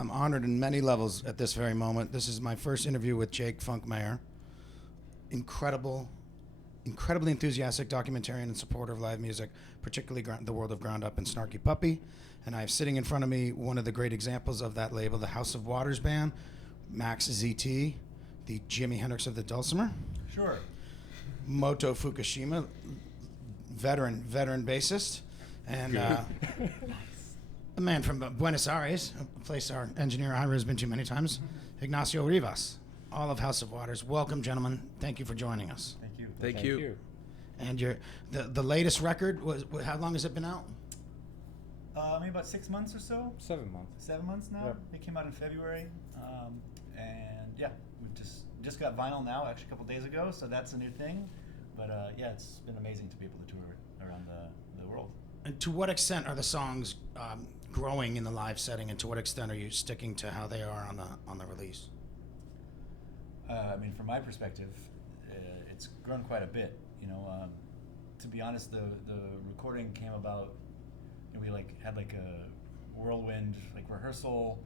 I'm honored in many levels at this very moment. This is my first interview with Jake Funkmayor. Incredibly enthusiastic documentarian and supporter of live music, particularly the world of Ground Up and Snarky Puppy. And I have sitting in front of me one of the great examples of that label, the House of Waters band, Max ZT, the Jimi Hendrix of the dulcimer. Sure. Moto Fukushima, veteran bassist, and a man from Buenos Aires, a place our engineer Ira has been to many times, Ignacio Rivas, all of House of Waters. Welcome, gentlemen. Thank you for joining us. Thank you. Thank you. And the latest record was, how long has it been out? Maybe about 6 months or so. 7 months. 7 months now. Yep. It came out in February, and yeah, we've just got vinyl now. Actually, a couple days ago, so that's a new thing. But yeah, it's been amazing to be able to tour around the world. And to what extent are the songs growing in the live setting, and to what extent are you sticking to how they are on the release? I mean, from my perspective, it's grown quite a bit. You know, to be honest, the recording came about. You know, we had a whirlwind rehearsal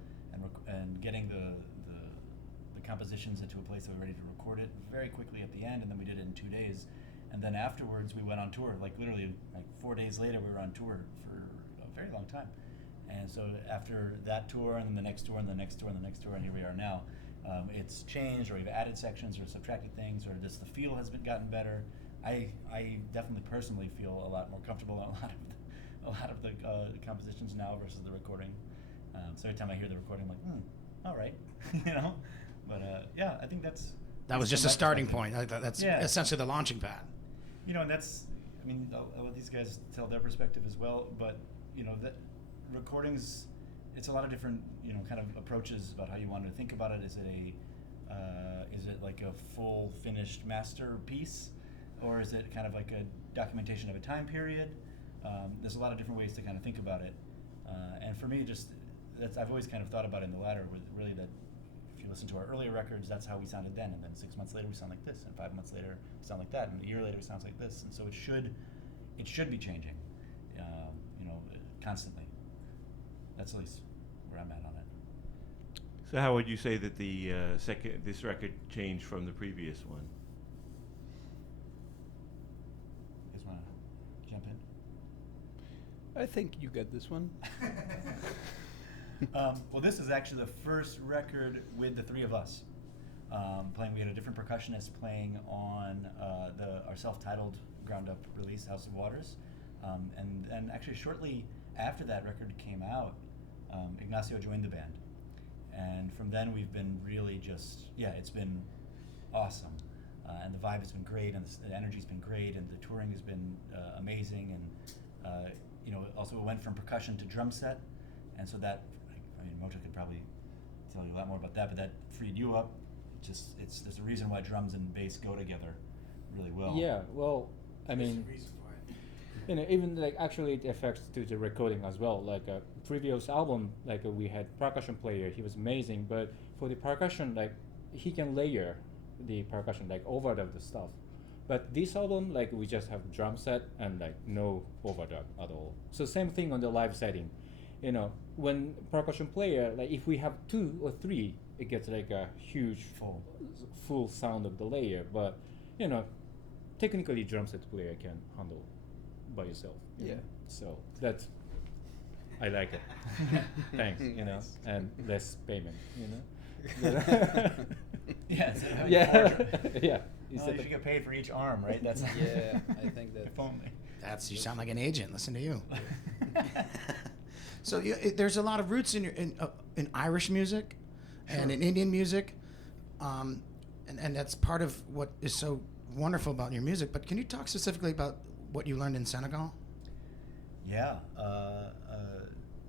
and getting the compositions into a place that we were ready to record it very quickly at the end, and then we did it in 2 days. And then afterwards, we went on tour. Literally, 4 days later, we were on tour for a very long time. And so after that tour, and then the next tour, and the next tour, and the next tour, and here we are now. It's changed, or we've added sections, or subtracted things, or just the feel has gotten better. I definitely personally feel a lot more comfortable on a lot of the compositions now versus the recording. So every time I hear the recording, I'm like, all right, you know. But yeah, I think that was just a starting point. That's essentially the launching pad. You know, and I'll let these guys tell their perspective as well. But you know, that recordings, it's a lot of different, kind of approaches about how you want to think about it. Is it like a full finished masterpiece, or is it kind of like a documentation of a time period? There's a lot of different ways to kind of think about it. And for me, I've always kind of thought about it in the latter, with really that if you listen to our earlier records, that's how we sounded then, and then 6 months later we sound like this, and 5 months later we sound like that, and a year later it sounds like this, and so it should be changing, constantly. That's at least where I'm at on it. So how would you say that this record changed from the previous one? You guys want to jump in? I think you get this one. Well, this is actually the first record with the three of us playing. We had a different percussionist playing on our self-titled ground-up release, House of Waters, and actually shortly after that record came out, Ignacio joined the band, and from then we've been really it's been awesome, and the vibe has been great, and the energy's been great, and the touring has been amazing, and also it went from percussion to drum set, and so that, Moto could probably tell you a lot more about that, but that freed you up. There's a reason why drums and bass go together really well. Yeah, well, I mean, even actually it affects to the recording as well. Like a previous album, we had percussion player, he was amazing, but for the percussion, he can layer the percussion over the stuff. But this album, we just have drum set and no overdub at all. So same thing on the live setting. When percussion player, if we have 2 or 3, it gets a huge full sound of the layer. But technically drum set player can handle by yourself. Yeah. So that's, I like it. Thanks. And less payment. Yeah. Yeah. You should get paid for each arm, right? That's yeah. I think that. If only. You sound like an agent. Listen to you. So there's a lot of roots in Irish music, and in Indian music, and that's part of what is so wonderful about your music. But can you talk specifically about what you learned in Senegal? Yeah, I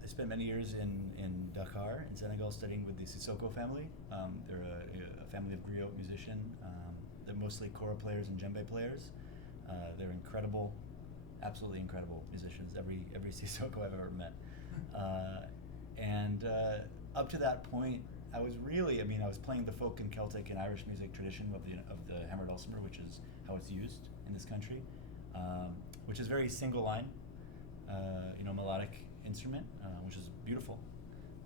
spent many years in Dakar, in Senegal, studying with the Sissoko family. They're a family of griot musician. They're mostly kora players and djembe players. They're incredible, absolutely incredible musicians. Every Sissoko I've ever met. And up to that point, I was playing the folk and Celtic and Irish music tradition of the hammer dulcimer, which is how it's used in this country, which is very single line, melodic instrument, which is beautiful.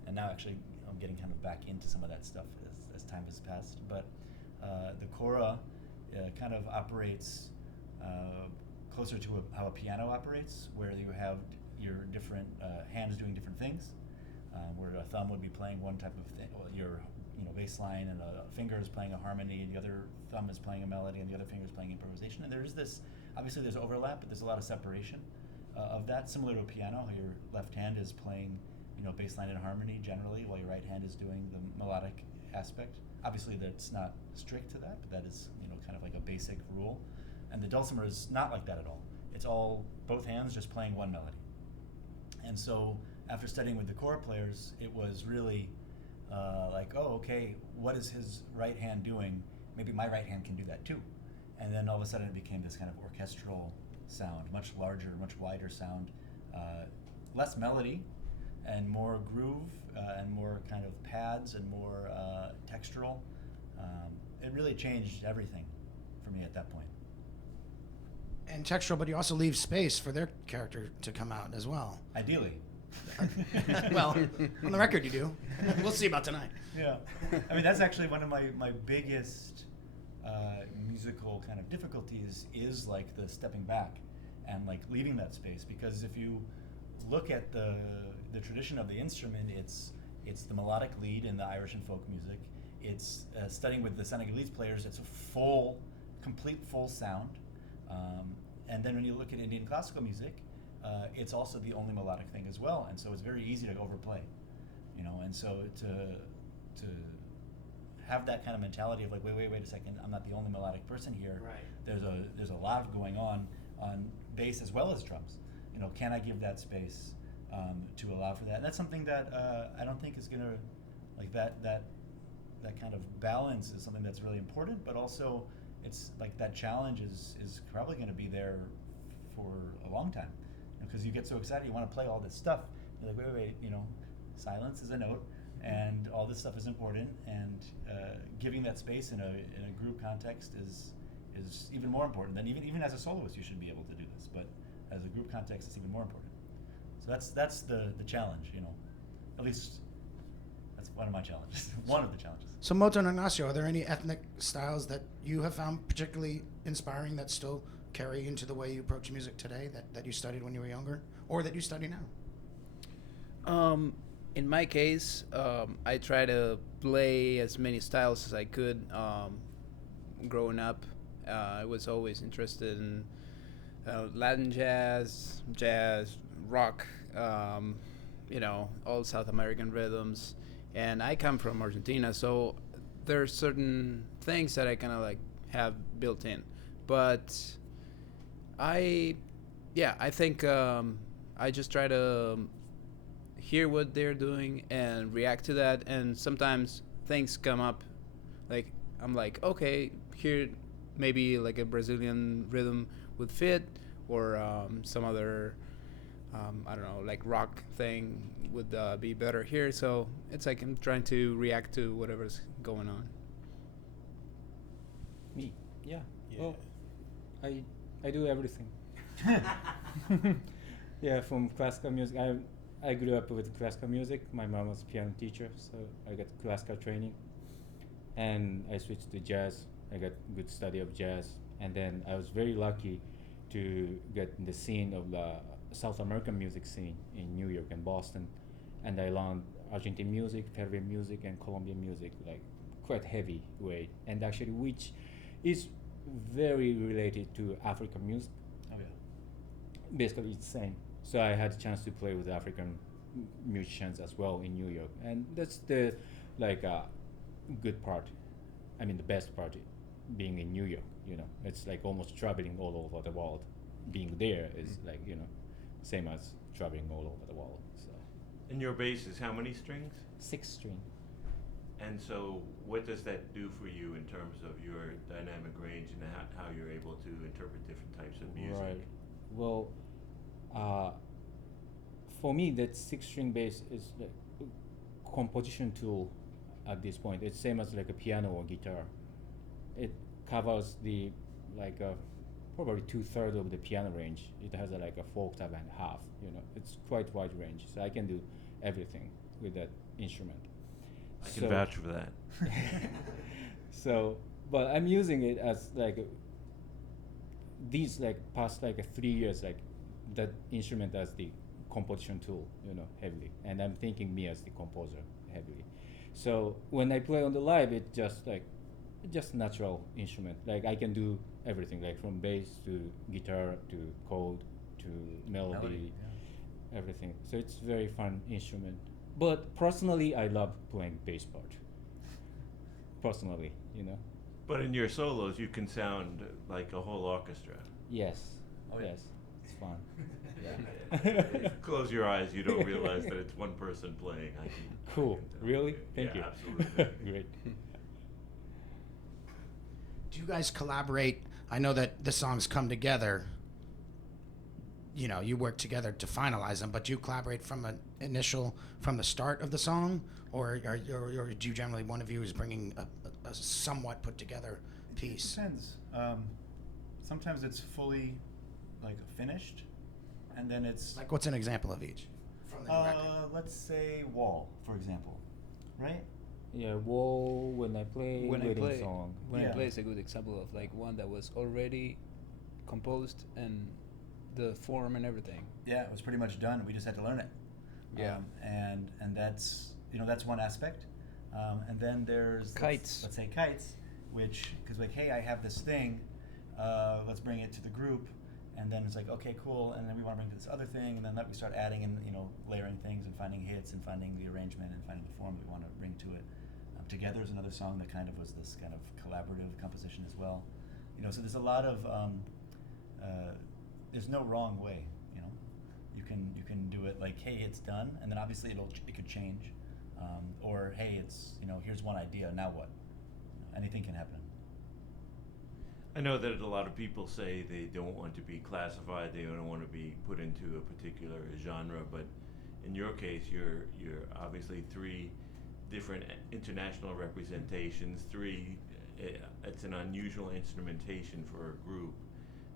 And now actually I'm getting kind of back into some of that stuff as time has passed. But the kora kind of operates closer to how a piano operates, where you have your different hands doing different things. Where a thumb would be playing one type of thing, or your bass line, and a finger is playing a harmony, and the other thumb is playing a melody, and the other finger is playing improvisation. And there is this, obviously there's overlap, but there's a lot of separation of that, similar to a piano, how your left hand is playing bass line and harmony generally, while your right hand is doing the melodic aspect. Obviously that's not strict to that, but that is kind of like a basic rule. And the dulcimer is not like that at all. It's all both hands just playing one melody. And so after studying with the kora players, it was really like, oh, okay, what is his right hand doing? Maybe my right hand can do that too. And then all of a sudden it became this kind of orchestral sound, much larger, much wider sound, less melody and more groove and more kind of pads and more textural. It really changed everything for me at that point. And textural, but you also leave space for their character to come out as well. Ideally. Well, on the record you do. We'll see about tonight. Yeah. I mean, that's actually one of my biggest musical kind of difficulties is like the stepping back and like leaving that space, because if you look at the tradition of the instrument, it's the melodic lead in the Irish and folk music. It's studying with the Senegalese players, it's a complete full sound. And then when you look at Indian classical music, it's also the only melodic thing as well, and so it's very easy to overplay, and so to have that kind of mentality of like, wait a second, I'm not the only melodic person here. Right. There's a lot going on bass as well as drums. Can I give that space to allow for that? And that's something that I don't think is gonna, like that kind of balance is something that's really important, but also it's like that challenge is probably going to be there for a long time, because you get so excited, you want to play all this stuff. You're like, wait, silence is a note, and all this stuff is important, and giving that space in a group context is even more important than even as a soloist you should be able to do this, but as a group context it's even more important. So that's the challenge, at least that's one of my challenges. One of the challenges. So Moto and Ignacio, are there any ethnic styles that you have found particularly inspiring that still carry into the way you approach music today, that you studied when you were younger, or that you study now? In my case, I try to play as many styles as I could. Growing up, I was always interested in Latin jazz, rock, all South American rhythms. And I come from Argentina, so there are certain things that I kind of like have built in. But I think I just try to hear what they're doing and react to that. And sometimes things come up, like I'm like, okay, here maybe like a Brazilian rhythm would fit, or some other I don't know, like rock thing would be better here. So it's like I'm trying to react to whatever's going on. Me, yeah. Well, I do everything. Yeah, from classical music. I grew up with classical music. My mom was a piano teacher, so I got classical training. And I switched to jazz. I got good study of jazz. And then I was very lucky to get in the scene of the South American music scene in New York and Boston. And I learned Argentine music, Peruvian music, and Colombian music, like quite heavy way. And actually, which is very related to African music. Oh yeah. Basically, it's the same. So I had a chance to play with African musicians as well in New York, and that's the good part. I mean, the best part, being in New York. It's like almost traveling all over the world. Being there is like same as traveling all over the world. So. And your bass is how many strings? 6 string. And so what does that do for you in terms of your dynamic range and how you're able to interpret different types of music? Right. Well, for me, that 6-string bass is like a composition tool at this point. It's same as like a piano or guitar. It covers the probably 2/3 of the piano range. It has a 4-octave and a half. It's quite wide range. So I can do everything with that instrument. I can vouch for that. So, but I'm using it as like these like past like 3 years, like that instrument as the composition tool, heavily, and I'm thinking me as the composer heavily. So when I play on the live, it just natural instrument. Like I can do everything, like from bass to guitar to chord to melody, everything. So it's very fun instrument. But personally, I love playing bass part. Personally. But in your solos, you can sound like a whole orchestra. Yes. Oh, yeah. Yes. It's fun. If you close your eyes, you don't realize that it's one person playing. I Cool. can tell. Really? Thank you. Yeah, absolutely. Great. Do you guys collaborate? I know that the songs come together. You work together to finalize them, but do you collaborate from the start of the song, or do you generally, one of you is bringing a somewhat put together piece? Depends. Sometimes it's fully like finished, and then it's Like, what's an example of each from the record? let's say Wall, for example, right? Yeah, Whoa, when I play wedding song. When I Yeah. play is a good example of like one that was already composed and the form and everything. Yeah, it was pretty much done. We just had to learn it. Yeah. And that's that's one aspect. And then there's Kites. Let's say Kites, which because like, hey, I have this thing, let's bring it to the group, and then it's like, okay, cool, and then we want to bring it to this other thing, and then we start adding and layering things and finding hits and finding the arrangement and finding the form that we want to bring to it. Together is another song that kind of was this kind of collaborative composition as well. So there's a lot of there's no wrong way. You can do it like, hey, it's done, and then obviously it could change, or hey, it's here's one idea, now what? Anything can happen. I know that a lot of people say they don't want to be classified, they don't want to be put into a particular genre, but in your case, you're obviously three different international representations, it's an unusual instrumentation for a group,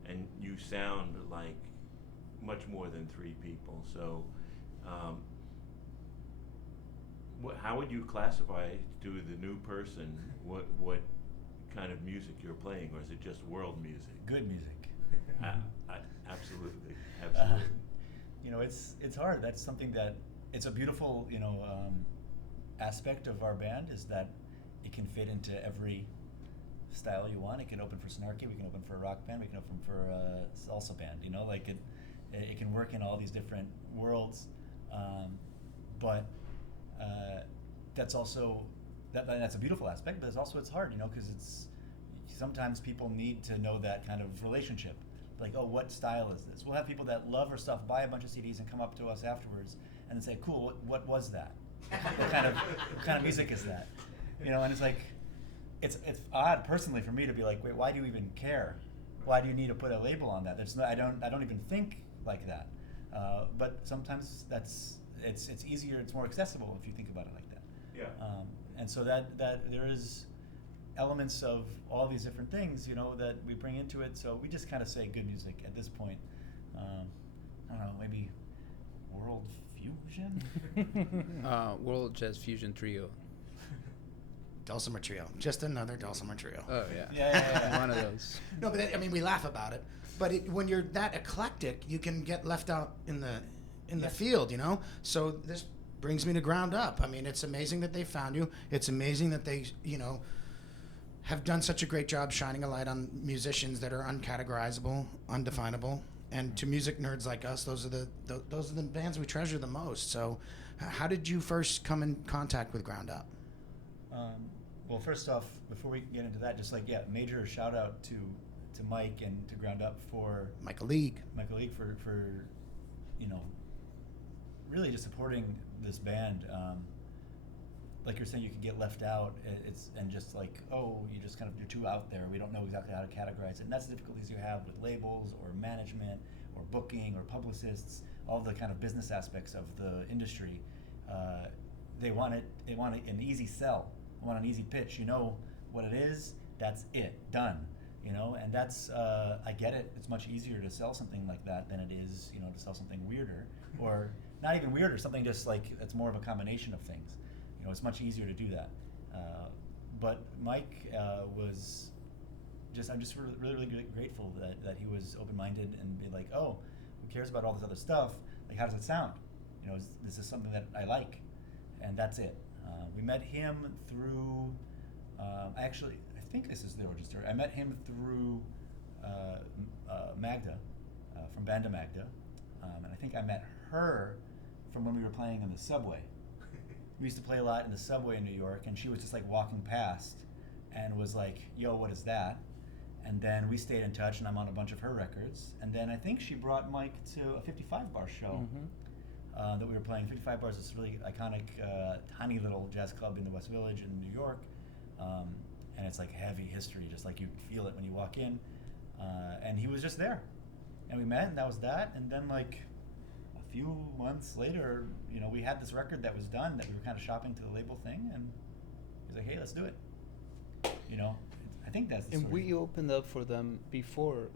and you sound like much more than three people. So how would you classify to the new person what kind of music you're playing, or is it just world music? Good music. Absolutely. It's hard. That's something that it's a beautiful aspect of our band, is that it can fit into every style you want. It can open for Snarky, we can open for a rock band, we can open for a salsa band. Like it can work in all these different worlds, but that's also that's a beautiful aspect. But it's hard, because it's sometimes people need to know that kind of relationship. Like, oh, what style is this? We'll have people that love our stuff, buy a bunch of CDs, and come up to us afterwards and say, "Cool, what was that? what kind of music is that?" And it's like, it's odd personally for me to be like, wait, why do you even care? Why do you need to put a label on that? I don't even think like that. But sometimes it's easier, it's more accessible if you think about it like that. Yeah. And so that there is elements of all these different things, that we bring into it. So we just kind of say good music at this point. I don't know, maybe world fusion? World Jazz Fusion Trio. Dulcimer trio, just another dulcimer trio. Oh yeah. Yeah. One of those. No, but we laugh about it. But when you're that eclectic, you can get left out in the field, So this brings me to Ground Up. It's amazing that they found you. It's amazing that they, have done such a great job shining a light on musicians that are uncategorizable, undefinable. And to music nerds like us, those are the bands we treasure the most. So, how did you first come in contact with Ground Up? Well, first off, before we get into that, just major shout out to Mike and to Ground Up for Michael League for really just supporting this band. Like you're saying, you can get left out. And just like, oh, you're too out there. We don't know exactly how to categorize it, and that's the difficulties you have with labels or management or booking or publicists. All the kind of business aspects of the industry. They want an easy sell. They want an easy pitch. You know what it is. That's it. Done. And that's I get it. It's much easier to sell something like that than it is, to sell something weirder, or not even weirder, something just like it's more of a combination of things. it's much easier to do that. But Mike was just, I'm just really grateful that he was open-minded and be like, oh, who cares about all this other stuff? Like, how does it sound? This is something that I like, and that's it. We met him through, actually, I think this is the origin story. I met him through Magda, from Banda Magda, and I think I met her from when we were playing in the subway. We used to play a lot in the subway in New York, and she was just like walking past and was like, yo, what is that? And then we stayed in touch, and I'm on a bunch of her records. And then I think she brought Mike to a 55 Bar show that we were playing. 55 Bar is this really iconic, tiny little jazz club in the West Village in New York. And it's like heavy history, just like you feel it when you walk in. And he was just there. And we met, and that was that. And then like a few months later, we had this record that was done that we were kind of shopping to the label thing. And he's like, hey, let's do it. I think that's the And story. we opened up for them before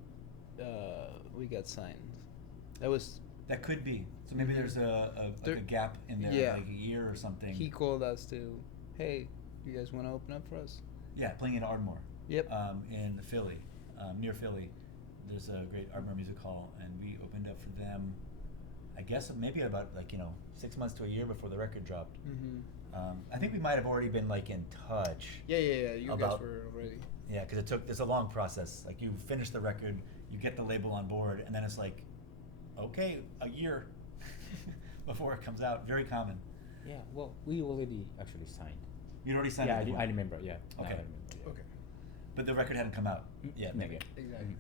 we got signed. That could be. So maybe there's a gap in there, Yeah. like a year or something. He called us to, hey, you guys want to open up for us? Yeah, playing in Ardmore. Yep. In Philly, near Philly. There's a great Ardmore Music Hall, and we opened up for them, I guess maybe about 6 months to a year before the record dropped. Mm-hmm. I think we might have already been in touch. Yeah. You guys About- were already. Yeah, because it's a long process. Like you finish the record, you get the label on board, and then it's like, okay, a year before it comes out. Very common. Yeah, well, we already actually signed. You'd already signed Yeah, it. I remember. Yeah. Now Okay. I remember, yeah. Okay. But the record hadn't come out yet. No, maybe. yeah. Exactly.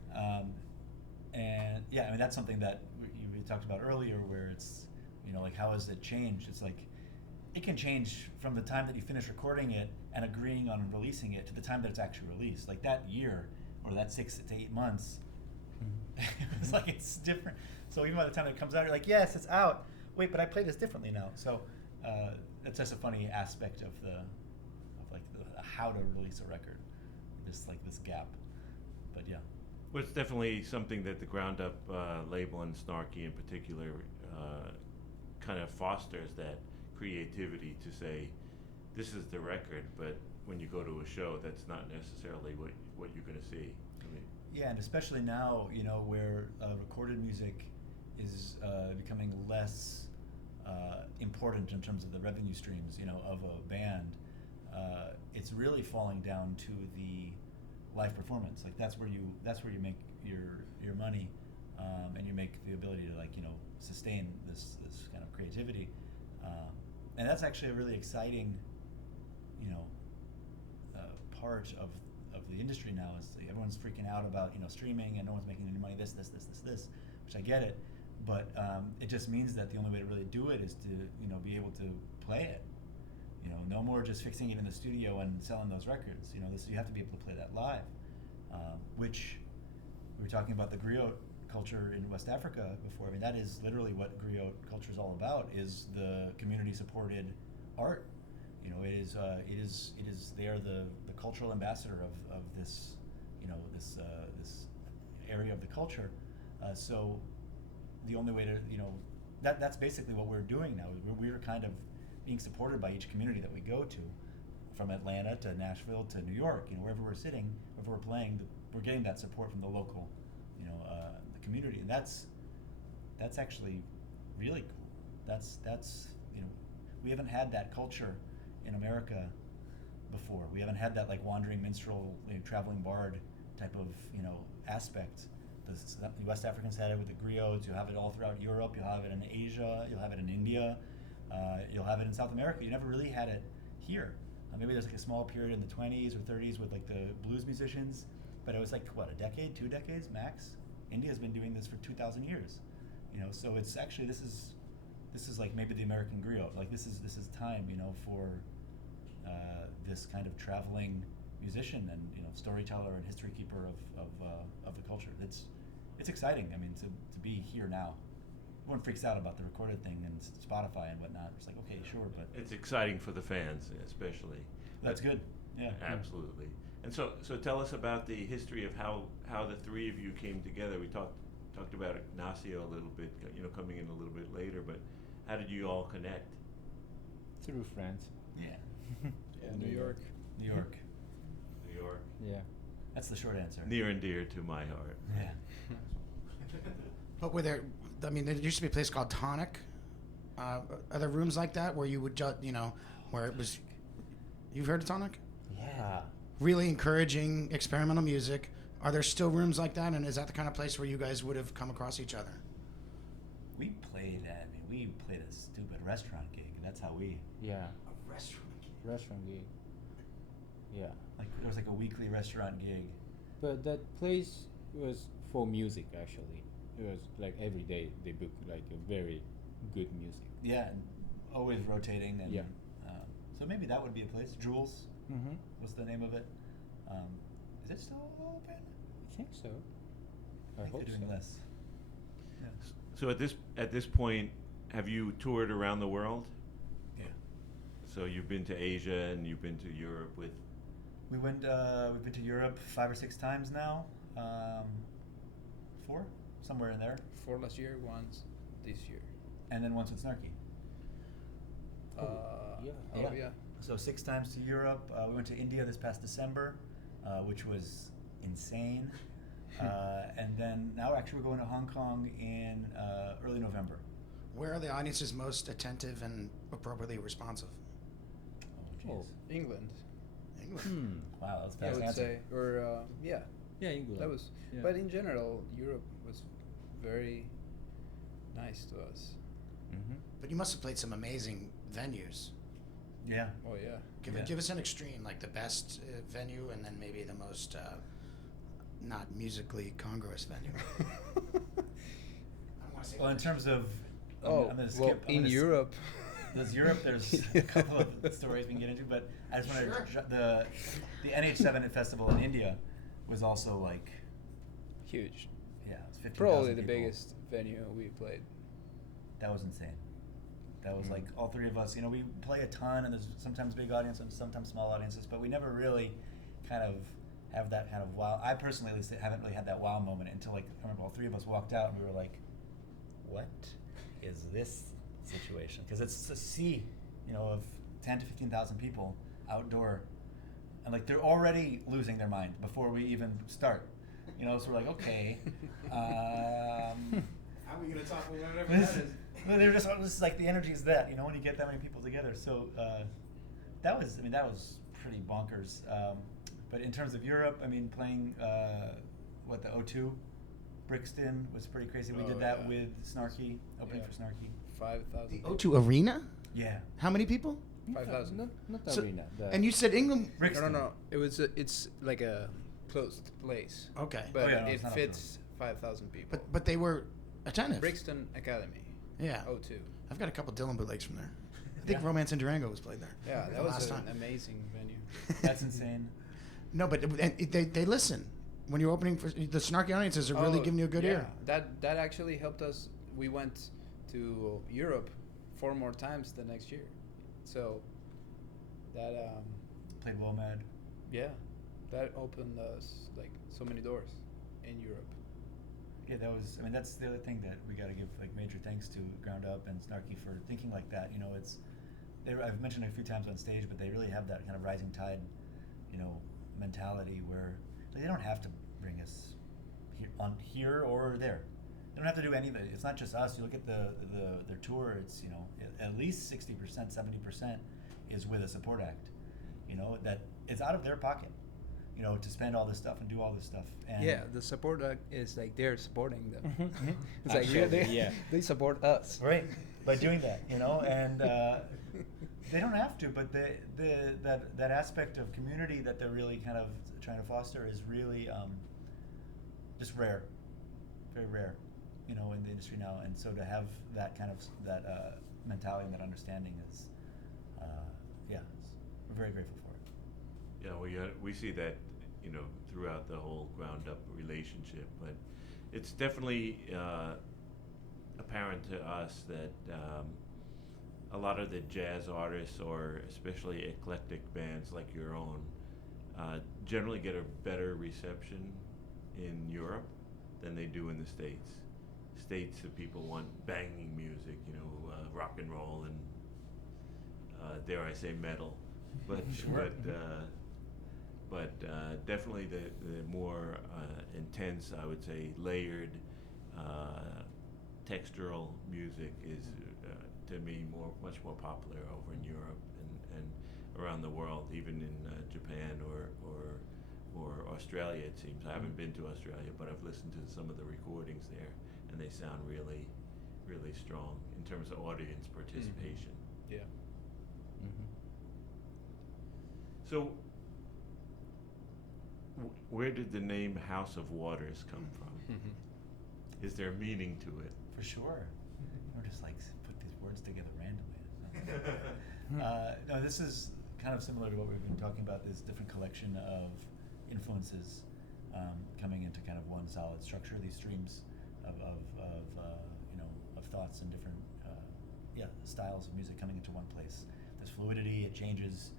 And yeah, I mean that's something that we talked about earlier, where it's how has it changed? It's like it can change from the time that you finish recording it and agreeing on releasing it to the time that it's actually released. Like that year or that 6 to 8 months, it's like it's different. So even by the time it comes out, you're like, yes, it's out. Wait, but I play this differently now. So it's just a funny aspect of the how to release a record. This gap, but yeah. Well, it's definitely something that the Ground Up label and Snarky in particular kind of fosters that creativity to say, this is the record, but when you go to a show, that's not necessarily what you're going to see. I mean, Yeah, and especially now, where recorded music is becoming less important in terms of the revenue streams, of a band. It's really falling down to the live performance. Like that's where you make your money, and you make the ability to sustain this kind of creativity, and that's actually a really exciting, part of the industry now. Is like everyone's freaking out about streaming and no one's making any money. This, which I get it, but it just means that the only way to really do it is to be able to play it. No more just fixing it in the studio and selling those records. You have to be able to play that live, which we were talking about the griot culture in West Africa before. I mean, that is literally what griot culture is all about: is the community-supported art. It is they are the cultural ambassador of this, this area of the culture. So the only way to, that's basically what we're doing now. We're kind of being supported by each community that we go to, from Atlanta to Nashville to New York. Wherever we're sitting, wherever we're playing, we're getting that support from the local, the community, and that's actually really cool. That's we haven't had that culture in America before. We haven't had that wandering minstrel, traveling bard type of aspect. The West Africans had it with the griots. You'll have it all throughout Europe. You'll have it in Asia. You'll have it in India. You'll have it in South America. You never really had it here. Maybe there's a small period in the 20s or 30s with the blues musicians, but it was a decade, 2 decades max. India's been doing this for 2,000 years. So it's actually this is maybe the American griot. This is time for this kind of traveling musician and storyteller and history keeper of the culture. It's exciting. I mean, to be here now. Everyone freaks out about the recorded thing and Spotify and whatnot. It's like, okay, sure, but it's exciting for the fans, especially. That's good. Yeah. Absolutely. And so tell us about the history of how the three of you came together. We talked about Ignacio a little bit, coming in a little bit later, but how did you all connect? Through friends. Yeah. Yeah, New York. New York. New York. Yeah. That's the short answer. Near and dear to my heart. Yeah. But were there? I mean, there used to be a place called Tonic. Are there rooms like that where you would just, where it was? You've heard of Tonic? Yeah. Really encouraging experimental music. Are there still rooms like that? And is that the kind of place where you guys would have come across each other? We played a stupid restaurant gig, and that's how we. Yeah. A restaurant. Restaurant gig. Yeah. Like there was like a weekly restaurant gig. But that place was for music actually. It was like every day they book like a very good music. Yeah, and always rotating, and Yeah. so maybe that would be a place. Jules, Mm-hmm. what's the name of it? Is it still open? I think so. I think hope they're doing so. less. Yeah. So at this point, have you toured around the world? Yeah. So you've been to Asia and you've been to Europe with. We've been to Europe 5 or 6 times now. 4, somewhere in there, 4 last year, once this year. and then once with Snarky. Uh, yeah. Oh Yeah. yeah. So 6 times to Europe. We went to India this past December, which was insane. And then now actually we're going to Hong Kong in early November. Where are the audiences most attentive and appropriately responsive? Oh, Oh. jeez. England. England. Wow, that's a I fast would answer. say, or yeah, Yeah, England. that was. Yeah. But in general, Europe was very nice to us. Mm-hmm. But you must have played some amazing venues. Yeah. Oh yeah. Yeah. Give us an extreme, like the best venue, and then maybe the most not musically congruous venue. I don't want to say. Well, in terms of, Oh I'm gonna skip. well, I'm in gonna Europe. There's Europe. There's a couple of stories we can get into, but I just want Sure. to the NH7 festival in India was also like, Huge. yeah, it's 15,000 Probably the people. biggest venue we played. That was insane. That was like all 3 of us. We play a ton, and there's sometimes big audience and sometimes small audiences, but we never really kind of have that kind of wow. I personally, at least, haven't really had that wow moment until like I remember all 3 of us walked out and we were like, "What is this situation?" Because it's a sea, of 10 to 15,000 people outdoor, and like they're already losing their mind before we even start. So we're like, okay. How are we gonna talk about whatever This, they're just like the energy is that when you get that many people together. So that was pretty bonkers. But in terms of Europe, playing the O2, Brixton was pretty crazy. We Oh, did that yeah. with Snarky, opening Yeah. for Snarky. 5,000. The O2 Arena? Yeah, How many people? 5,000. Not the So- arena. The And you said England. Brixton. No. It's like a closed place, Okay, but yeah, no, it it's not fits 5,000 people. but they were attentive. Brixton Academy. Yeah, O2. I've got a couple Dylan bootlegs from there. I think Yeah. Romance in Durango was played there. Yeah, the that was last an time. amazing venue. That's insane. No, but they listen when you're opening for the Snarky audiences are really Oh, giving you a good yeah. ear. That actually helped us. We went to Europe 4 more times the next year, so that Played WOMAD. yeah, that opened us like so many doors in Europe. Yeah, that was. That's the other thing that we got to give like major thanks to Ground Up and Snarky for thinking like that. I've mentioned it a few times on stage, but they really have that kind of rising tide, mentality where they don't have to bring us here or there. They don't have to do any of it. It's not just us. You look at their tour. It's at least 60%, 70% is with a support act. That is out of their pocket. To spend all this stuff and do all this stuff. And Yeah, the support is like they're supporting them. Mhm. It's like Actually, yeah. they support us. right by doing that, and they don't have to, but that aspect of community that they're really kind of trying to foster is really just rare, very rare, in the industry now. And so to have that kind of mentality and that understanding is, we're very grateful for it. Yeah, we see that, throughout the whole Ground Up relationship, but it's definitely apparent to us that a lot of the jazz artists, or especially eclectic bands like your own, generally get a better reception in Europe than they do in the States. States, the people want banging music, rock and roll and dare I say metal. but Sure. definitely the more intense, I would say, layered textural music is to me much more popular over in Europe and around the world, even in Japan or Australia. It seems I haven't been to Australia, but I've listened to some of the recordings there, and they sound really, really strong in terms of audience participation. Yeah. So, where did the name House of Waters come from? Is there meaning to it? For sure. Or just like put these words together randomly. No, this is kind of similar to what we've been talking about. This different collection of influences coming into kind of one solid structure. These streams of thoughts and different styles of music coming into one place. There's fluidity. It changes,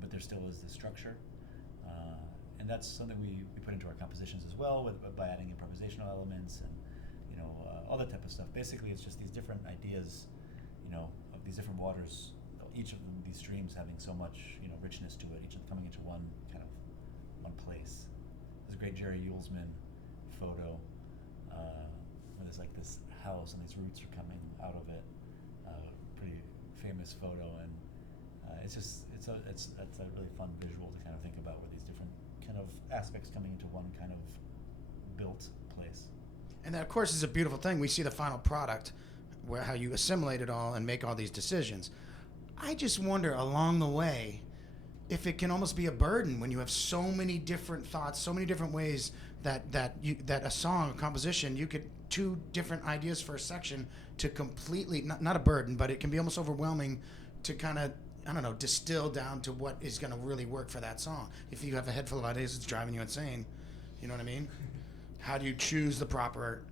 but there still is this structure. And that's something we put into our compositions as well, by adding improvisational elements and all that type of stuff. Basically, it's just these different ideas, of these different waters. Each of them, these streams, having so much richness to it. Each of them coming into one place. There's a great Jerry Yulesman photo where there's like this house and these roots are coming out of it. Pretty famous photo, and it's a really fun visual to kind of think about, where these different kind of aspects coming into one kind of built place. And that, of course, is a beautiful thing. We see the final product, where how you assimilate it all and make all these decisions. I just wonder along the way if it can almost be a burden when you have so many different thoughts, so many different ways that a song, a composition, you could 2 different ideas for a section to completely, not a burden, but it can be almost overwhelming to kind of, I don't know, distill down to what is going to really work for that song. If you have a head full of ideas, it's driving you insane. You know what I mean? How do you choose the proper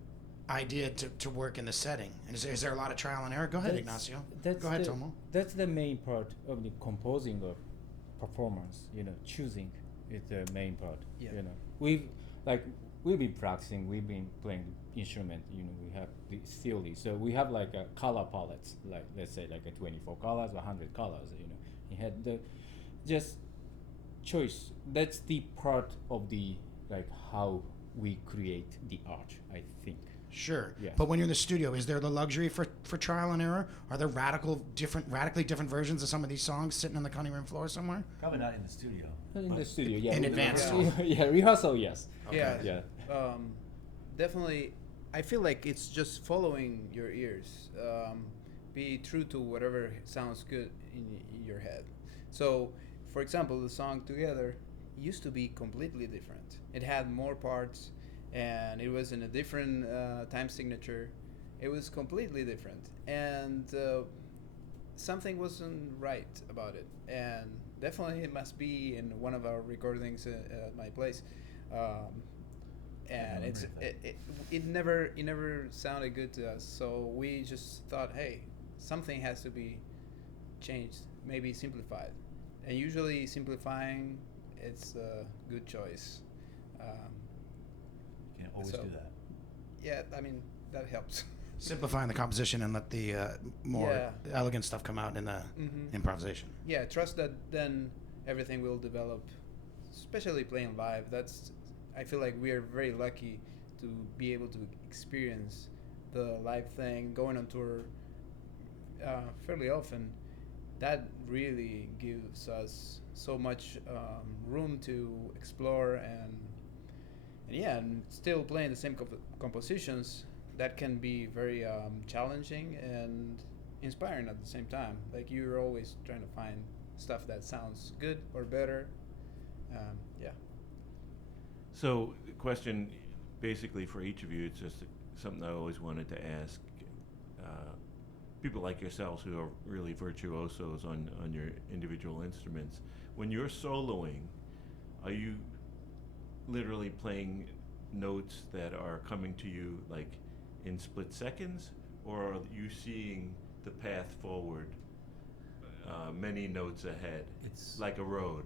idea to work in the setting? And is there a lot of trial and error? Go ahead, Ignacio. Go ahead, Tomo. That's the main part of the composing or performance. Choosing is the main part. Yeah. We've been practicing. We've been playing the instrument. We have the theory. So we have like a color palettes. Like let's say like a 24 colors, 100 colors. You had the just choice. That's the part of the how we create the art, I think. Sure. Yeah. But when you're in the studio, is there the luxury for trial and error? Are there radically different versions of some of these songs sitting on the cutting room floor somewhere? Probably not in the studio. In the studio, yeah. In advance. Yeah, rehearsal, yes. Yeah. Yeah. Definitely. I feel like it's just following your ears. Be true to whatever sounds good in your head. So, for example, the song Together used to be completely different. It had more parts, and it was in a different time signature. It was completely different, and something wasn't right about it. And definitely it must be in one of our recordings at my place. And it never sounded good to us. So we just thought, hey, something has to be changed, maybe simplified. And usually simplifying, it's a good choice. You can always do that. Yeah, I mean, that helps. Simplifying the composition and let the more elegant stuff come out in the improvisation. Yeah, trust that then everything will develop, especially playing live. I feel like we are very lucky to be able to experience the live thing, going on tour fairly often. That really gives us so much room to explore and still playing the same compositions. That can be very challenging and inspiring at the same time. Like, you're always trying to find stuff that sounds good or better. Yeah. So the question basically for each of you, it's just something I always wanted to ask people like yourselves who are really virtuosos on your individual instruments. When you're soloing, are you literally playing notes that are coming to you like in split seconds, or are you seeing the path forward many notes ahead? It's like a road.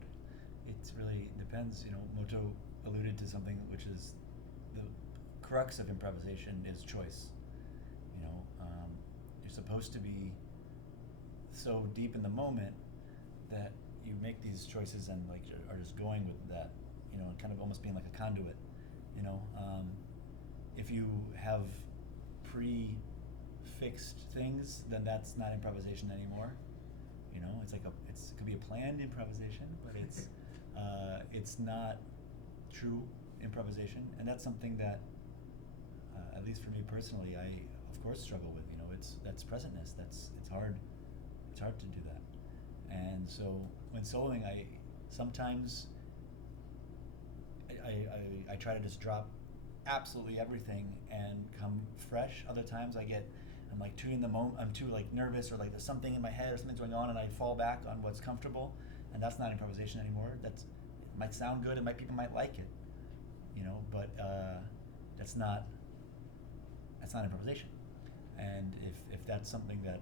It really depends. Moto alluded to something which is the crux of improvisation is choice. You're supposed to be so deep in the moment that you make these choices and like are just going with that, you know, and kind of almost being like a conduit, you know. If you have pre-fixed things, then that's not improvisation anymore. You know, it could be a planned improvisation, but it's not true improvisation, and that's something that, at least for me personally, I of course struggle with. You know, that's presentness. It's hard. It's hard to do that. And so when soloing, I sometimes I try to just drop absolutely everything and come fresh. Other times I'm like too in the moment. I'm too like nervous, or like there's something in my head or something's going on, and I fall back on what's comfortable, and that's not improvisation anymore. It might sound good, and people might like it, you know, but that's not improvisation. And if that's something that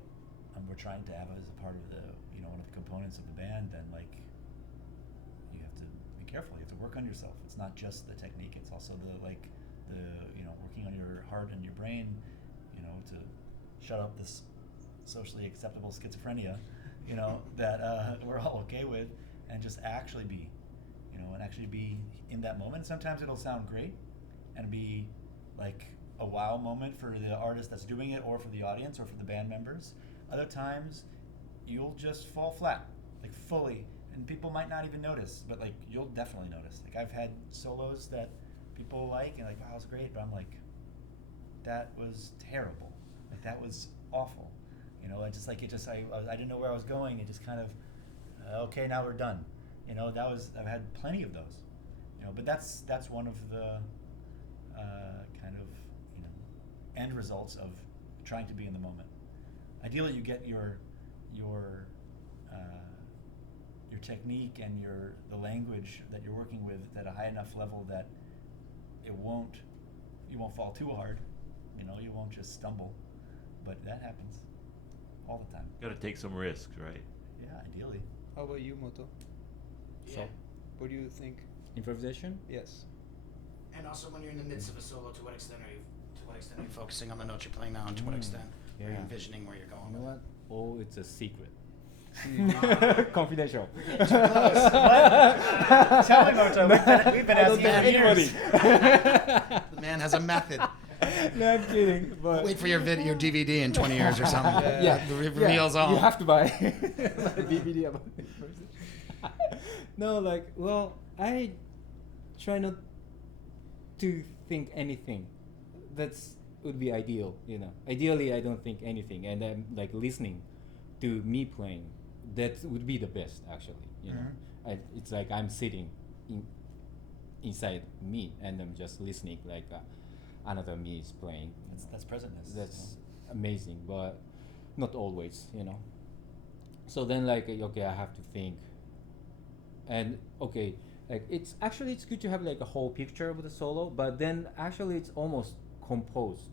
we're trying to have as a part of the, you know, one of the components of the band, then like you have to be careful. You have to work on yourself. It's not just the technique. It's also the you know, working on your heart and your brain, you know, to shut up this socially acceptable schizophrenia, you know, that we're all okay with, and just actually be, you know, and actually be in that moment. Sometimes it'll sound great and be like a wow moment for the artist that's doing it, or for the audience, or for the band members. Other times you'll just fall flat, like fully, and people might not even notice, but like you'll definitely notice. Like I've had solos that people like, and like, wow, that was great, but I'm like, that was terrible. Like that was awful. You know, I didn't know where I was going. It just kind of, okay, now we're done. You know, I've had plenty of those. You know, but that's one of the kind of, you know, end results of trying to be in the moment. Ideally, you get your technique and the language that you're working with at a high enough level that you won't fall too hard. You know, you won't just stumble. But that happens all the time. Got to take some risks, right? Yeah, ideally. How about you, Moto? Yeah. So, What do you think? improvisation? Yes. And also, when you're in the midst of a solo, to what extent are you focusing on the notes you're playing now, and to what extent are you Yeah. envisioning where you're going You know with what? Oh, it's a secret. Confidential. What? Tell me, Moto. We've been I don't asking tell for years. it? The man has a method. No, I'm kidding. But Wait for your DVD in 20 years or something. Yeah. The reveals all. You have to buy my DVD about improvisation. No, like, well, I try not to think anything. That's would be ideal, you know. Ideally, I don't think anything, and I'm like listening to me playing. That would be the best, actually. You know, it's like I'm sitting inside me, and I'm just listening, like another me is playing. That's presentness. That's amazing, but not always, you know. So then, like, okay, I have to think, and okay, like it's good to have like a whole picture of the solo, but then actually it's almost composed,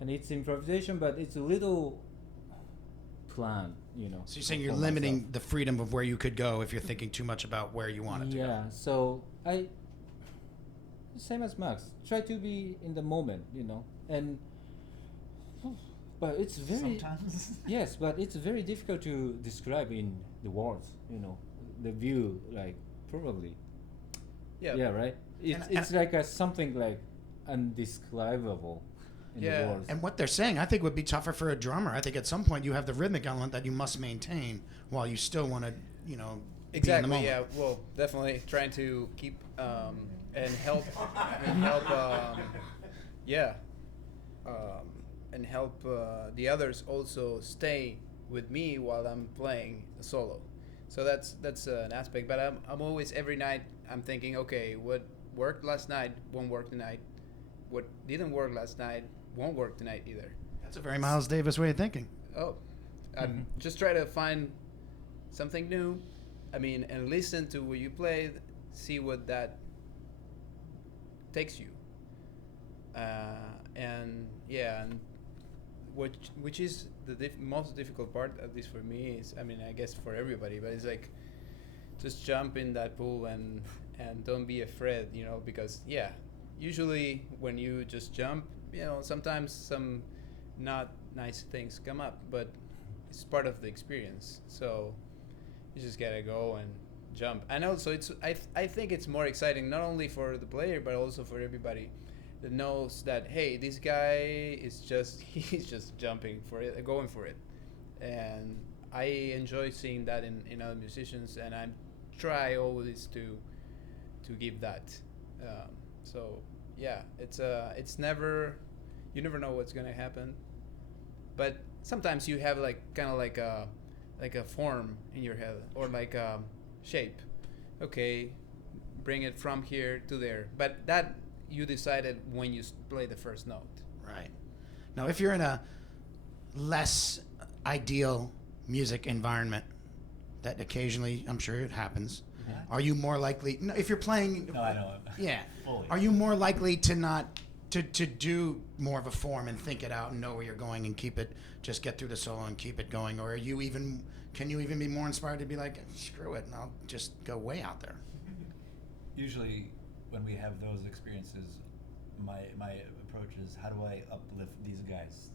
and it's improvisation, but it's a little planned, you know. So you're saying you're for limiting myself. the freedom of where you could go if you're thinking too much about where you want it to go. Yeah, so same as Max, try to be in the moment, you know, and but it's very Sometimes. yes, but it's very difficult to describe in the words, you know, the view, like probably. Yeah, right. It's like something like undescribable in the Yeah. words. And what they're saying, I think, would be tougher for a drummer. I think at some point you have the rhythmic element that you must maintain while you still want to, you know, be in the Exactly. moment. Yeah. Well, definitely trying to keep and help and help the others also stay with me while I'm playing a solo. So that's an aspect. But I'm always every night I'm thinking, okay, what worked last night won't work tonight. What didn't work last night won't work tonight either. That's a very Miles Davis way of thinking. Oh, I'm just try to find something new. I mean, and listen to what you play, see what that takes you. And yeah, and which is the most difficult part, at least for me, is, I mean, I guess for everybody, but it's like just jump in that pool and don't be afraid, you know, because yeah, usually when you just jump, you know, sometimes some not nice things come up, but it's part of the experience. So You just gotta go and jump. And also, I think it's more exciting not only for the player but also for everybody that knows that, hey, this guy is just he's just jumping for it, going for it, and I enjoy seeing that in other musicians, and I try always to give that. So yeah, it's never, you never know what's gonna happen, but sometimes you have like kind of like a form in your head or like a shape. Okay, bring it from here to there, but that you decided when you play the first note. Right. Now, if you're in a less ideal music environment, that occasionally, I'm sure it happens, are you more likely, no, if you're playing... No, I know. Yeah. Fully. Are you more likely to not, to do more of a form and think it out and know where you're going and keep it, just get through the solo and keep it going? Or are you even, can you even be more inspired to be like, screw it, and I'll just go way out there? Usually, when we have those experiences, my approach is, how do I uplift these guys?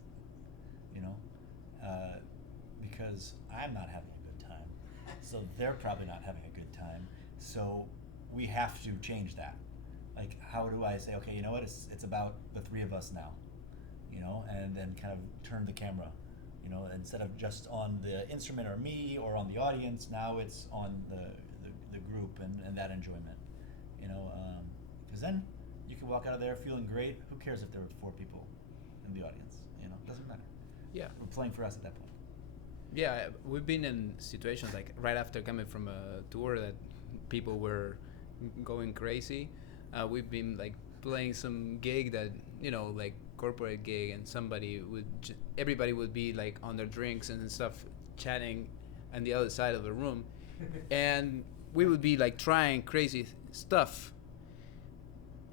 You know, because I'm not having a good time, so they're probably not having a good time. So we have to change that. Like, how do I say, okay, you know what? It's about the three of us now, you know, and then kind of turn the camera, you know, instead of just on the instrument or me or on the audience. Now it's on the group and that enjoyment, you know, because then you can walk out of there feeling great. Who cares if there were 4 people in the audience? You know, doesn't matter. Yeah. We're playing for us at that point. Yeah, we've been in situations like right after coming from a tour that people were going crazy. We've been like playing some gig that, you know, like corporate gig, and everybody would be like on their drinks and stuff, chatting on the other side of the room, and we would be like trying crazy stuff.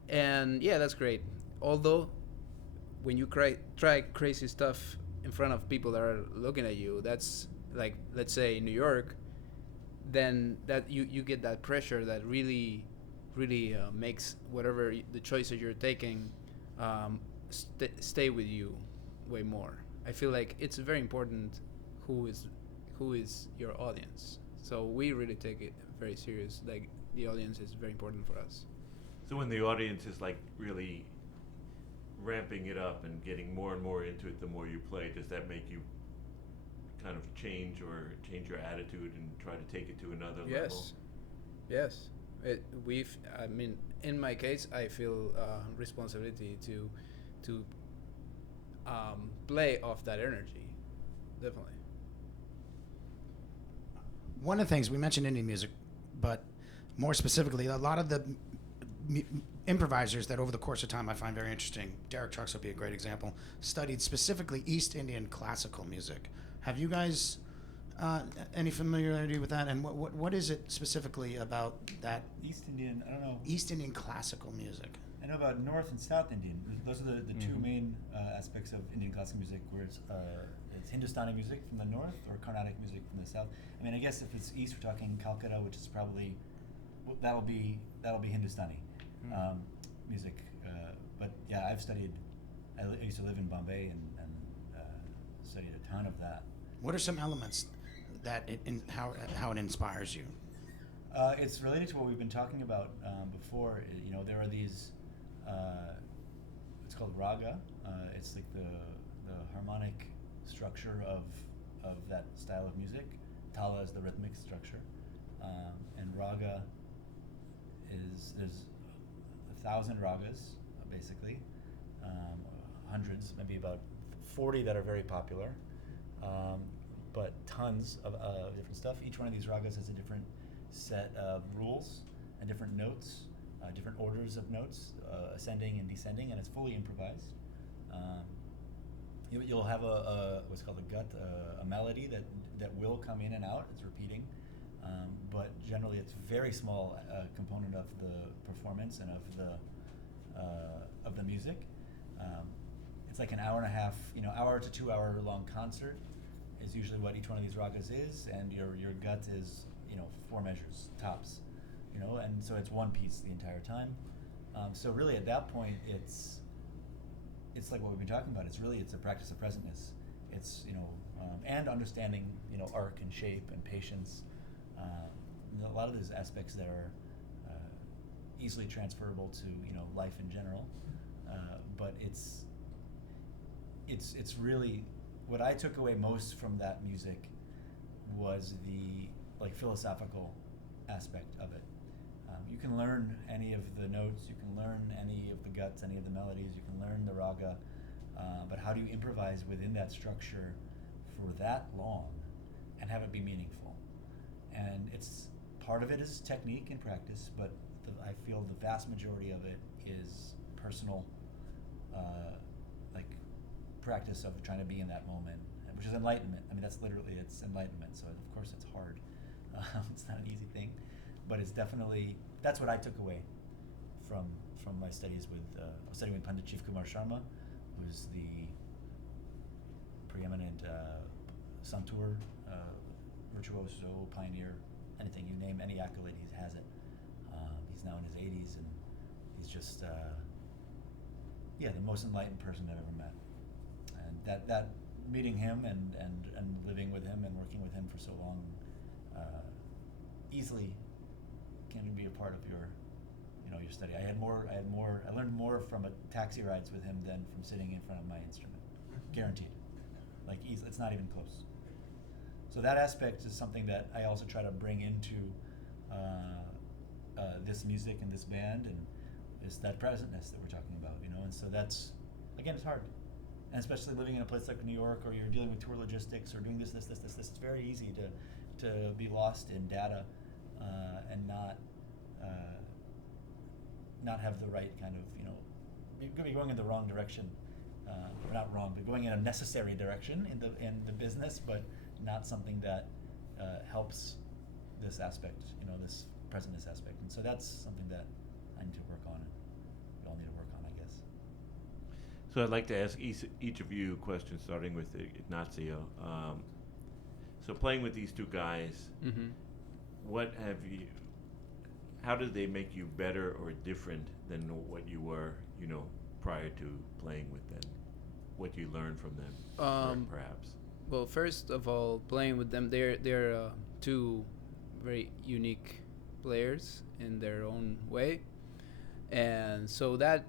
And yeah, that's great. Although, when you try crazy stuff in front of people that are looking at you, that's like, let's say in New York, then that you get that pressure that really makes whatever the choices you're taking stay with you way more. I feel like it's very important who is your audience. So we really take it very serious. Like, the audience is very important for us. So when the audience is like really ramping it up and getting more and more into it the more you play, does that make you kind of change your attitude and try to take it to another level? Yes. I mean, in my case, I feel responsibility to play off that energy. Definitely. One of the things, we mentioned indie music, but more specifically, a lot of the improvisers that over the course of time I find very interesting, Derek Trucks would be a great example, studied specifically East Indian classical music. Have you guys any familiarity with that? And what is it specifically about that? East Indian, I don't know. East Indian classical music. I know about North and South Indian. Those are the two main aspects of Indian classical music, where it's Hindustani music from the north or Carnatic music from the south. I mean, I guess if it's East, we're talking Calcutta, which is probably that'll be Hindustani music. But yeah, I've studied. I used to live in Bombay and studied a ton of that. What are some elements that how it inspires you? It's related to what we've been talking about before. You know, there are these. It's called raga. It's like the harmonic structure of that style of music. Tala is the rhythmic structure, and raga there's 1,000 ragas basically, hundreds, maybe about 40 that are very popular, but tons of different stuff. Each one of these ragas has a different set of rules and different notes, different orders of notes, ascending and descending, and it's fully improvised. You'll have a what's called a gut, a melody that will come in and out. It's repeating, but generally it's a very small component of the performance and of the music. It's like an hour and a half, hour to 2 hour long concert is usually what each one of these ragas is, and your gut is 4 measures tops, and so it's one piece the entire time. So really at that point it's like what we've been talking about. It's a practice of presentness. It's and understanding arc and shape and patience, a lot of those aspects that are easily transferable to life in general, but it's really what I took away most from that music was the philosophical aspect of it. You can learn any of the notes, you can learn any of the guts, any of the melodies, you can learn the raga, but how do you improvise within that structure for that long and have it be meaningful? And it's part of it is technique and practice, but I feel the vast majority of it is personal, practice of trying to be in that moment, which is enlightenment. I mean, it's enlightenment. So of course it's hard. It's not an easy thing, but it's definitely, that's what I took away from my studies with, I was studying with Pandit Chief Kumar Sharma, who's the preeminent santur, virtuoso, pioneer, anything you name, any accolade, he has it. He's now in his 80s, and he's just, the most enlightened person I've ever met. And that meeting him and living with him and working with him for so long easily can be a part of your study. I learned more from taxi rides with him than from sitting in front of my instrument, guaranteed. It's not even close. So that aspect is something that I also try to bring into this music and this band, and is that presentness that we're talking about, and so that's, again, it's hard. And especially living in a place like New York, or you're dealing with tour logistics, or doing this, it's very easy to be lost in data and not have the right kind of, be going in the wrong direction, or not wrong, but going in a necessary direction in the business, but not something that helps this aspect, this presentness aspect. And so that's something that I need to work on, and we all need to work on, I guess. So I'd like to ask each of you questions, starting with Ignacio. So playing with these two guys, how did they make you better or different than what you were, prior to playing with them? What you learned from them, perhaps? Well, first of all, playing with them, they're two very unique players in their own way, and so that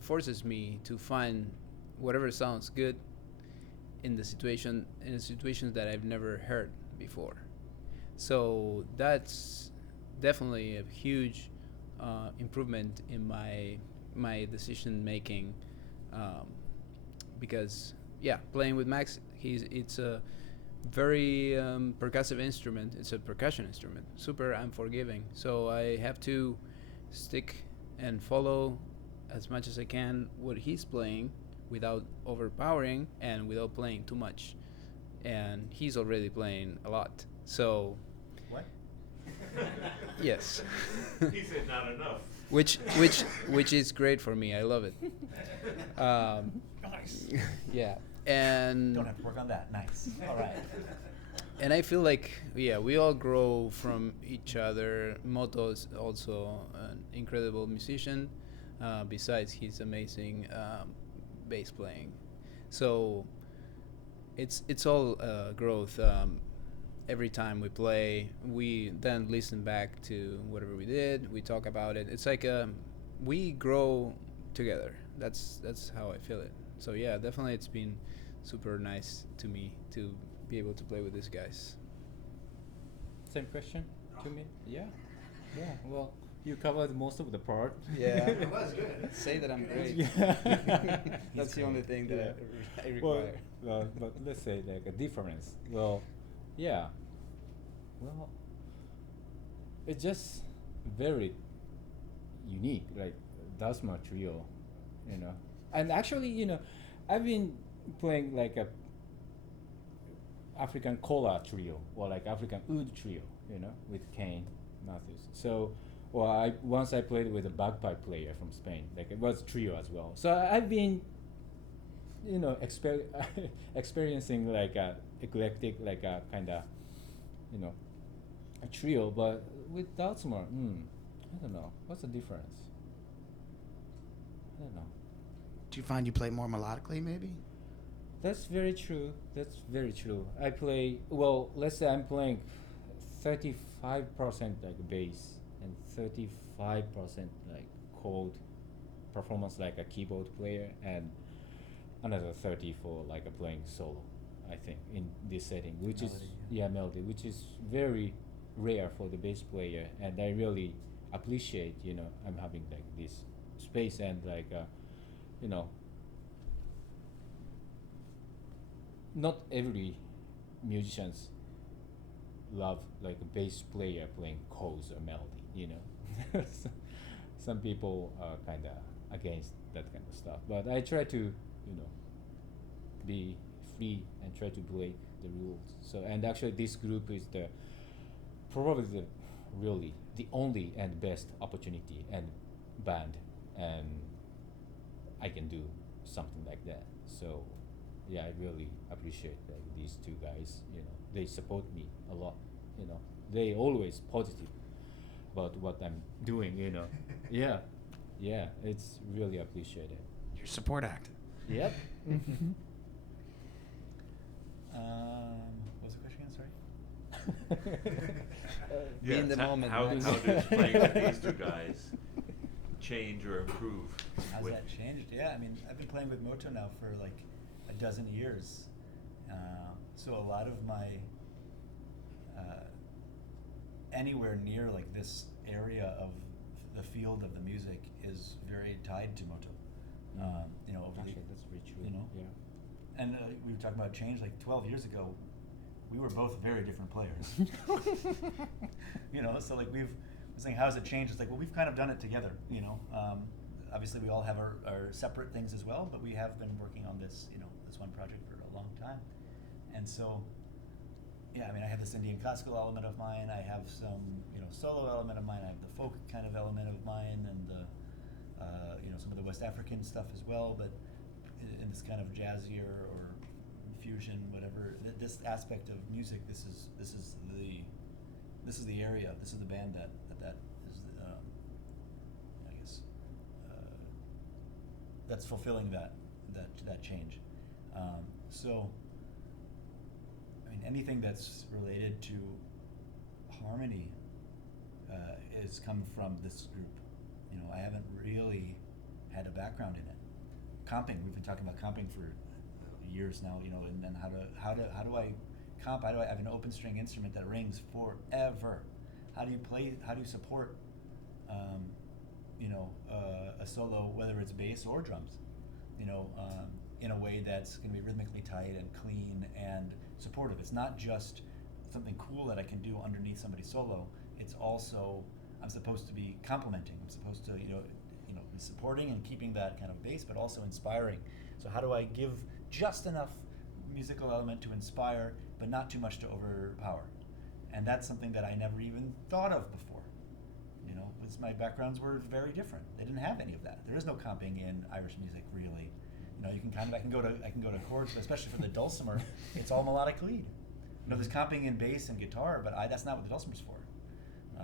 forces me to find whatever sounds good in situations that I've never heard before. So that's definitely a huge improvement in my decision making, because playing with Max, it's a very percussive instrument. It's a percussion instrument, super unforgiving. So I have to stick and follow as much as I can what he's playing without overpowering and without playing too much. And he's already playing a lot. So what? Yes. He said not enough. Which is great for me. I love it. Nice. Yeah. And don't have to work on that. Nice. All right. And I feel like, we all grow from each other. Moto is also an incredible musician. Besides his amazing bass playing, so it's all growth. Every time we play, we then listen back to whatever we did. We talk about it. It's like we grow together. That's how I feel it. So definitely, it's been super nice to me to be able to play with these guys. Same question to me? Yeah. Well, you covered most of the part. Yeah. It was good. Say that I'm great. Yeah. That's the only thing that I require. Well, but let's say like a difference. Well, yeah. Well, it's just very unique, like Dasma trio, And actually, I've been playing like a African kola trio or like African oud trio, with Kane Matthews. So, once I played with a bagpipe player from Spain, like it was trio as well. So I've been, experiencing like a eclectic, like a kind of, a trio. But with dulcimer, I don't know. What's the difference? I don't know. Do you find you play more melodically, maybe? That's very true. That's very true. I play, well, let's say I'm playing 35% like bass and 35% like chord performance like a keyboard player, and another 30 for like a playing solo, I think, in this setting, which is, Melody, yeah, melody, which is very rare for the bass player, and I really appreciate, I'm having like this space and like, you know, not every musicians love like a bass player playing chords or melody, Some people are kind of against that kind of stuff, but I try to, be free and try to break the rules. So, and actually this group is the probably the really the only and best opportunity and band, and I can do something like that. So yeah, I really appreciate like these two guys. They support me a lot. They always positive about what I'm doing. Yeah, yeah, it's really appreciated. Your support act. Yep. What was the question again? Sorry. Be in the so moment. How man. does playing with these two guys change or improve? How's with- that changed? Yeah, I mean, I've been playing with Moto now for like a dozen years. So a lot of my anywhere near like this area of the field of the music is very tied to Moto. Over Actually, that's very true. you know? Yeah. And we were talking about change like 12 years ago. We were both very different players. So like we're saying, how has it changed? It's like, well, we've kind of done it together. Obviously we all have our separate things as well, but we have been working on this, this one project for a long time. And so, yeah, I mean, I have this Indian classical element of mine. I have some, solo element of mine. I have the folk kind of element of mine, and the, some of the West African stuff as well. But in this kind of jazzier or fusion, whatever, this aspect of music, this is the area. This is the band that is, I guess, that's fulfilling that change. So, I mean, anything that's related to harmony has come from this group. I haven't really had a background in it. Comping, we've been talking about comping for years now, and how do I comp? How do I have an open string instrument that rings forever? How do you support, a solo, whether it's bass or drums, in a way that's going to be rhythmically tight and clean and supportive. It's not just something cool that I can do underneath somebody's solo. It's also, I'm supposed to be complementing. I'm supposed to, be supporting and keeping that kind of bass, but also inspiring. So how do I give just enough musical element to inspire, but not too much to overpower? And that's something that I never even thought of before. Because my backgrounds were very different. They didn't have any of that. There is no comping in Irish music, really. You can I can go to chords, but especially for the dulcimer, it's all melodic lead. There's comping in bass and guitar, but that's not what the dulcimer's for.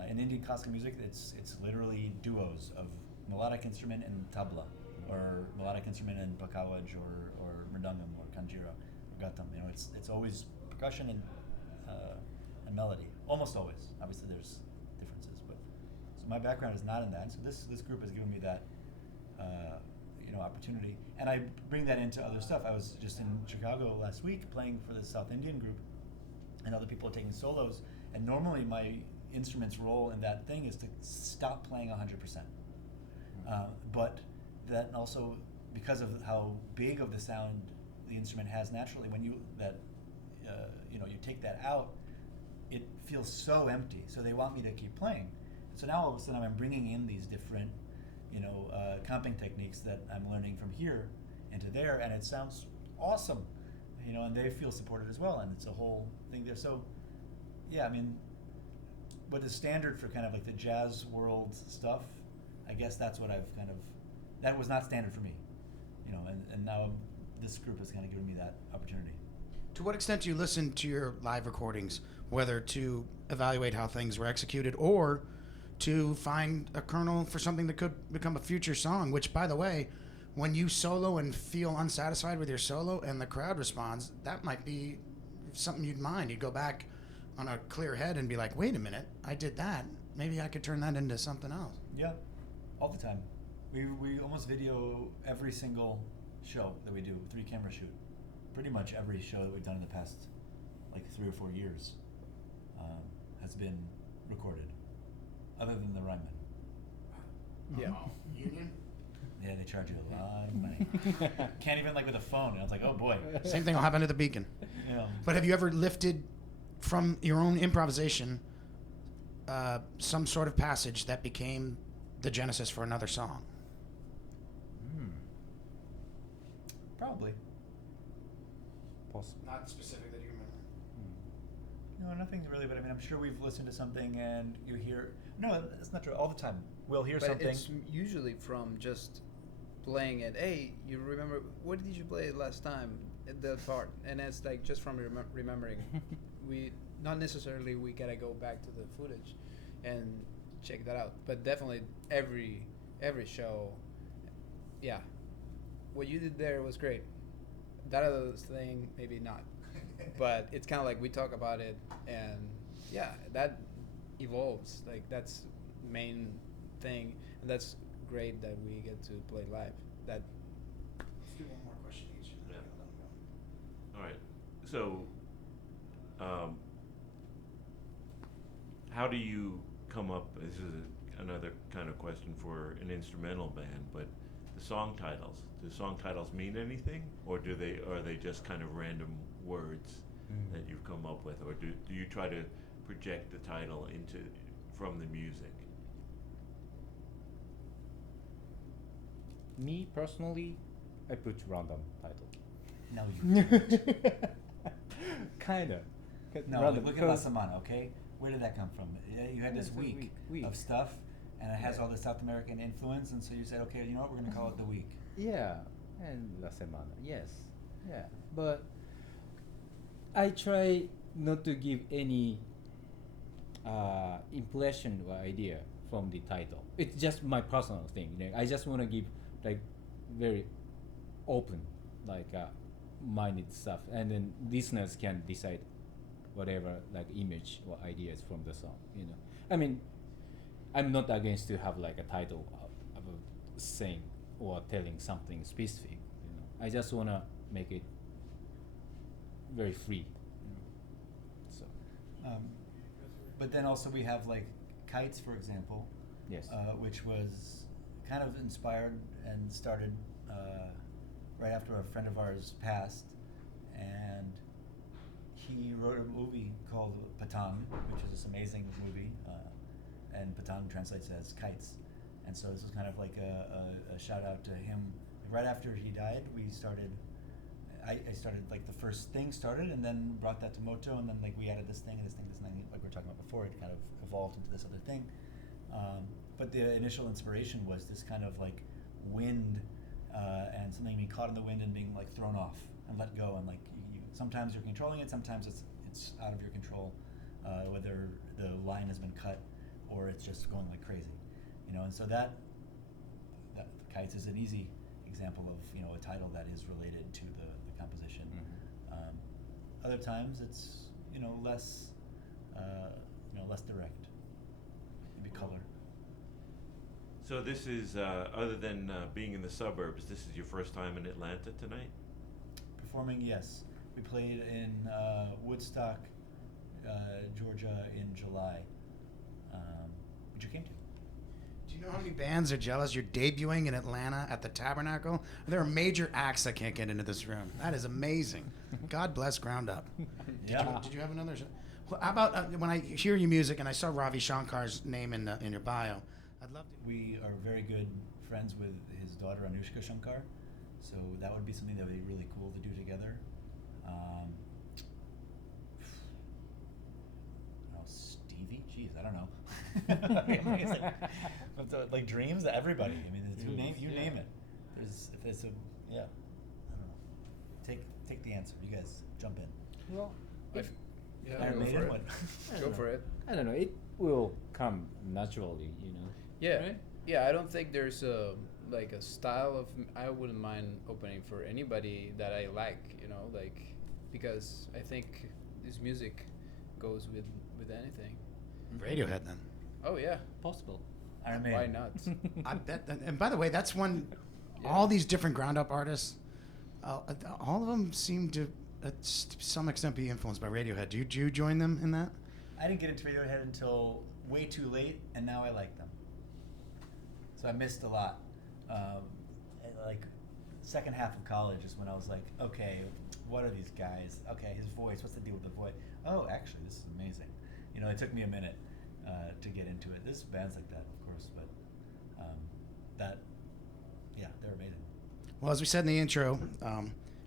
In Indian classical music, it's literally duos of melodic instrument and tabla, or melodic instrument and pakawaj, or mridangam, or kanjira, or gatam. It's always percussion and melody, almost always. Obviously, there's differences, but so my background is not in that. So this group has given me that opportunity, and I bring that into other stuff. I was just in Chicago last week playing for the South Indian group, and other people are taking solos. And normally my instrument's role in that thing is to stop playing 100%. But that also, because of how big of the sound the instrument has naturally, when you take that out, it feels so empty. So they want me to keep playing. So now all of a sudden I'm bringing in these different, comping techniques that I'm learning from here into there, and it sounds awesome, and they feel supported as well, and it's a whole thing there. So, yeah, I mean, what is standard for kind of like the jazz world stuff, I guess that's what that was not standard for me, and now this group has kind of given me that opportunity. To what extent do you listen to your live recordings, whether to evaluate how things were executed or to find a kernel for something that could become a future song, which, by the way, when you solo and feel unsatisfied with your solo and the crowd responds, that might be something you'd mind. You'd go back on a clear head and be like, wait a minute, I did that. Maybe I could turn that into something else. Yeah, all the time. We almost video every single show that we do, 3-camera shoot. Pretty much every show that we've done in the past, like 3 or 4 years, has been recorded, other than the Ryman. Yeah. Union? Yeah, they charge you a lot of money. Can't even like with a phone. I was like, oh boy. Same thing will happen at the Beacon. Yeah. But have you ever lifted from your own improvisation some sort of passage that became the genesis for another song? Probably. Possible. Not specific that you remember. No, nothing really. But I mean, I'm sure we've listened to something and you hear. No, that's not true. All the time, we'll hear But something. it's usually from just playing it. Hey, you remember, what did you play last time? The part. And it's like just from remembering. We not necessarily we gotta go back to the footage and check that out. But definitely every show, yeah. What you did there was great. That other thing, maybe not. But it's kind of like we talk about it, and yeah, that evolves. Like that's main thing, and that's great that we get to play live. That. Let's do one more question each. Yeah. All right. So, how do you come up? This is another kind of question for an instrumental band, but the song titles. Do song titles mean anything, or are they just kind of random words that you've come up with, or do you try to project the title from the music? Me personally, I put random title. No, you Kinda. No, Random, look at La because- Semana, okay? Where did that come from? Yeah, you had this It's a week of stuff, and it has all the South American influence, and so you said, okay, you know what, we're going to call it the week. Yeah, and La Semana, yes. Yeah, but I try not to give any impression or idea from the title. It's just my personal thing. You know? I just want to give like very open, like minded stuff, and then listeners can decide whatever like image or ideas from the song. You know, I mean, I'm not against to have like a title of a saying or telling something specific. You know, I just wanna make it very free. You know? So But then also we have like Kites, for example, yes. which was kind of inspired and started right after a friend of ours passed, and he wrote a movie called Patang, which is this amazing movie, and Patang translates as kites, and so this was kind of like a shout out to him. Right after he died, we started. I started like the first thing started, and then brought that to Moto, and then like we added this thing, like we were talking about before. It kind of evolved into this other thing. But the initial inspiration was this kind of like wind and something being caught in the wind and being like thrown off and let go, and like sometimes you're controlling it, sometimes it's out of your control, whether the line has been cut or it's just going like crazy, you know. And so that Kites is an easy example of, you know, a title that is related to the composition. Other times it's, you know, less direct, maybe color. So this is, other than being in the suburbs, this is your first time in Atlanta tonight? Performing, yes. We played in Woodstock, Georgia in July, which you came to. Do you know how many bands are jealous you're debuting in Atlanta at the Tabernacle? There are major acts that can't get into this room. That is amazing. God bless Ground Up. Yeah. Did you have another? Well, how about when I hear your music and I saw Ravi Shankar's name in your bio? I'd love to. We are very good friends with his daughter Anushka Shankar, so that would be something that would be really cool to do together. Stevie? Jeez, I don't know. I mean, it's like Dreams, everybody. I mean, you name it. If there's a, yeah, I don't know. Take the answer. You guys jump in. Well, if Yeah, Iron go Maiden, for it. what? Go for it. I don't know, it will come naturally, you know. Yeah, Right? yeah. I don't think there's like a style of I wouldn't mind opening for anybody that I like, like because I think this music goes with anything. Radiohead then. Oh yeah, Possible. Iron Maiden. why not? I bet. And by the way, that's one. Yeah. All these different ground up artists, all of them seem to, to some extent, be influenced by Radiohead. Did you join them in that? I didn't get into Radiohead until way too late, and now I like them. So I missed a lot. Like, second half of college is when I was like, okay, what are these guys? Okay, his voice, what's the deal with the voice? Oh, actually, this is amazing. It took me a minute to get into it. There's bands like that, of course, but they're amazing. Well, as we said in the intro,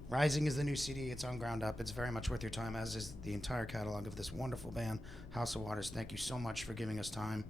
Rising is the new CD. It's on Ground Up. It's very much worth your time, as is the entire catalog of this wonderful band, House of Waters. Thank you so much for giving us time